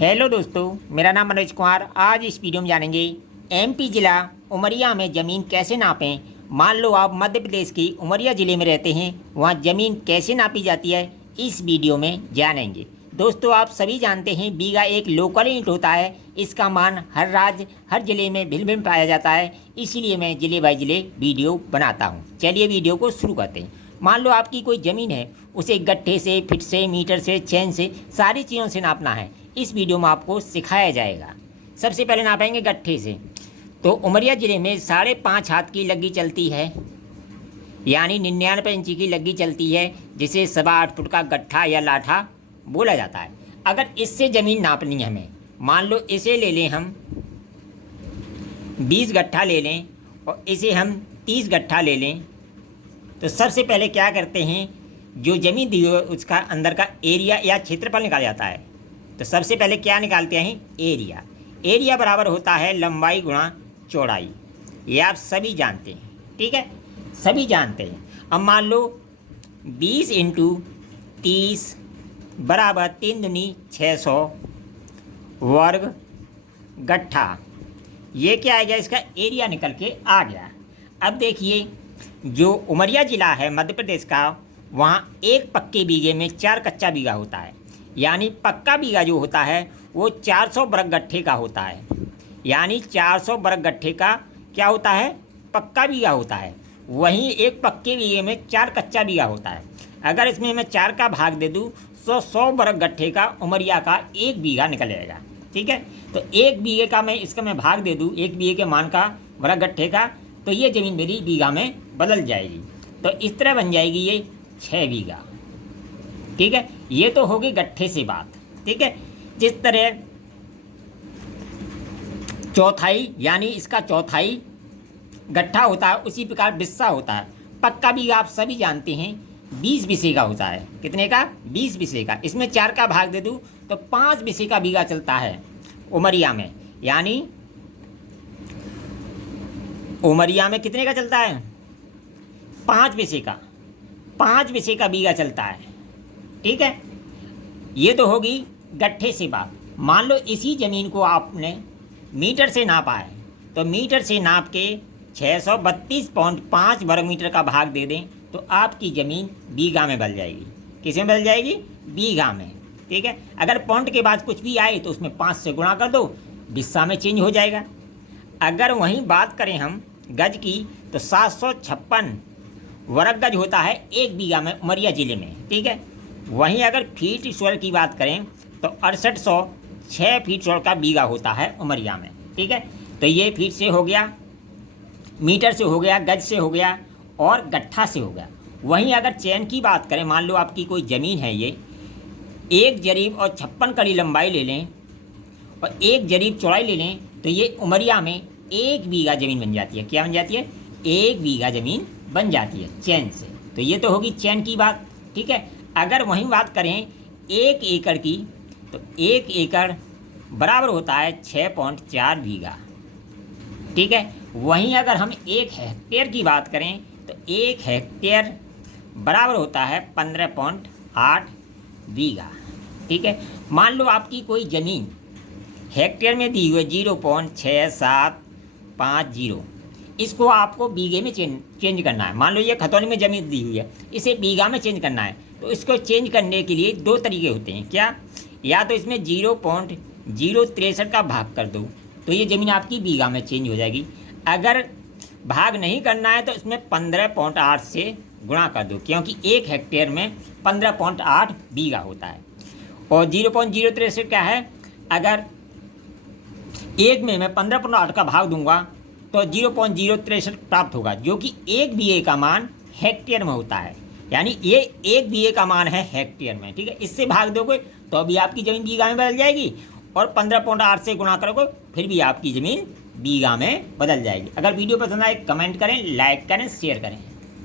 Hello दोस्तों, मेरा नाम मनोज कुमार। आज इस वीडियो में जानेंगे एमपी ज़िला उमरिया में ज़मीन कैसे नापें। मान लो आप मध्य प्रदेश की उमरिया ज़िले में रहते हैं, वहाँ ज़मीन कैसे नापी जाती है इस वीडियो में जानेंगे। दोस्तों, आप सभी जानते हैं बीघा एक लोकल यूनिट होता है। इसका मान हर राज्य हर ज़िले में भिन्न भिन्न पाया जाता है, इसीलिए मैं ज़िले बाई ज़िले वीडियो बनाता हूँ। चलिए वीडियो को शुरू करते हैं। मान लो आपकी कोई ज़मीन है, उसे गट्ठे से, फिट से, मीटर से, चैन से, सारी चीज़ों से नापना है। इस वीडियो में आपको सिखाया जाएगा। सबसे पहले नापेंगे गट्ठे से। तो उमरिया ज़िले में 5.5 हाथ की लग्गी चलती है, यानी 99 इंची की लग्गी चलती है, जिसे 7.25 फुट का गट्ठा या लाठा बोला जाता है। अगर इससे ज़मीन नापनी है हमें, मान लो इसे ले लें हम 20 गट्ठा ले लें और इसे हम 30 गट्ठा ले लें, तो सबसे पहले क्या करते हैं, जो ज़मीन दी हुई है उसका अंदर का एरिया या क्षेत्रफल निकाला जाता है। तो सबसे पहले क्या निकालते हैं, एरिया। एरिया बराबर होता है लंबाई गुणा चौड़ाई। ये आप सभी जानते हैं, ठीक है, सभी जानते हैं। अब मान लो 20 × 30 बराबर 3 दूनी 600 वर्ग गट्ठा। ये क्या आ गया, इसका एरिया निकल के आ गया। अब देखिए, जो उमरिया ज़िला है मध्य प्रदेश का, वहाँ एक पक्के बीघे में 4 कच्चा बीघा होता है। यानी पक्का बीघा जो होता है वो 400 वर्ग गट्ठे का होता है। यानी 400 वर्ग गट्ठे का क्या होता है, पक्का बीघा होता है। वहीं एक पक्के बीघे में 4 कच्चा बीघा होता है। अगर इसमें मैं 4 का भाग दे दूँ तो 100 वर्ग गट्ठे का उमरिया का 1 बीघा निकल जाएगा, ठीक है। तो 1 बीघे का मैं भाग दे दूँ 1 बीघे के मान का वर्ग गट्ठे का, तो ये ज़मीन मेरी बीघा में बदल जाएगी। तो इस तरह बन जाएगी ये 6 बीघा, ठीक है। ये तो होगी गट्ठे से बात, ठीक है। जिस तरह चौथाई, यानी इसका चौथाई गट्ठा होता है, उसी प्रकार बिस्सा होता है। पक्का बीघा आप सभी जानते हैं 20 बिस्से का होता है। कितने का, 20 बिस्से का। इसमें 4 का भाग दे दूँ तो 5 बिस्से का बीघा चलता है उमरिया में। यानी उमरिया में कितने का चलता है, 5 बिस्से का, 5 बिस्से का बीघा चलता है, ठीक है। ये तो होगी गट्ठे से बात। मान लो इसी ज़मीन को आपने मीटर से नापा है, तो मीटर से नाप के 632.5 वर्ग मीटर का भाग दे दें तो आपकी ज़मीन बीघा में बदल जाएगी। किस में बदल जाएगी, बीघा में, ठीक है। अगर पॉइंट के बाद कुछ भी आए तो उसमें 5 से गुणा कर दो, बिस्सा में चेंज हो जाएगा। अगर वहीं बात करें हम गज की, तो 756 वर्ग गज होता है 1 बीघा में उमरिया ज़िले में, ठीक है। वहीं अगर फीट स्क्वायर की बात करें तो 6806 फीट स्क्वायर का बीघा होता है उमरिया में, ठीक है। तो ये फीट से हो गया, मीटर से हो गया, गज से हो गया और गट्ठा से हो गया। वहीं अगर चैन की बात करें, मान लो आपकी कोई ज़मीन है, ये 1 जरीब और 56 कड़ी लंबाई ले लें और 1 जरीब चौड़ाई ले लें, तो ये उमरिया में 1 बीघा ज़मीन बन जाती है। क्या बन जाती है, 1 बीघा ज़मीन बन जाती है चैन से। तो ये तो होगी चैन की बात, ठीक है। अगर वहीं बात करें 1 एकड़ की, तो 1 एकड़ बराबर होता है 6.4 बीघा, ठीक है। वहीं अगर हम 1 हेक्टेयर की बात करें तो 1 हेक्टेयर बराबर होता है 15.8 बीघा, ठीक है। मान लो आपकी कोई ज़मीन हेक्टेयर में दी हुई है 0.6750, इसको आपको बीघे में चेंज करना है। मान लो ये खतौनी में ज़मीन दी हुई है, इसे बीघा में चेंज करना है। तो इसको चेंज करने के लिए 2 तरीके होते हैं। क्या, या तो इसमें 0.063 का भाग कर दो तो ये ज़मीन आपकी बीघा में चेंज हो जाएगी। अगर भाग नहीं करना है तो इसमें 15.8 से गुणा कर दो, क्योंकि 1 हेक्टेयर में 15.8 बीघा होता है। और 0.063 क्या है, अगर एक में मैं 15.8 का भाग दूंगा तो 0.063 प्राप्त होगा, जो कि 1 बीघे का मान हेक्टेयर में होता है। यानी ये 1 बीघे का मान है हेक्टेयर में, ठीक है। इससे भाग दोगे तो अभी आपकी ज़मीन बीघा में बदल जाएगी, और 15.8 से गुणा करोगे फिर भी आपकी ज़मीन बीघा में बदल जाएगी। अगर वीडियो पसंद आए कमेंट करें, लाइक करें, शेयर करें।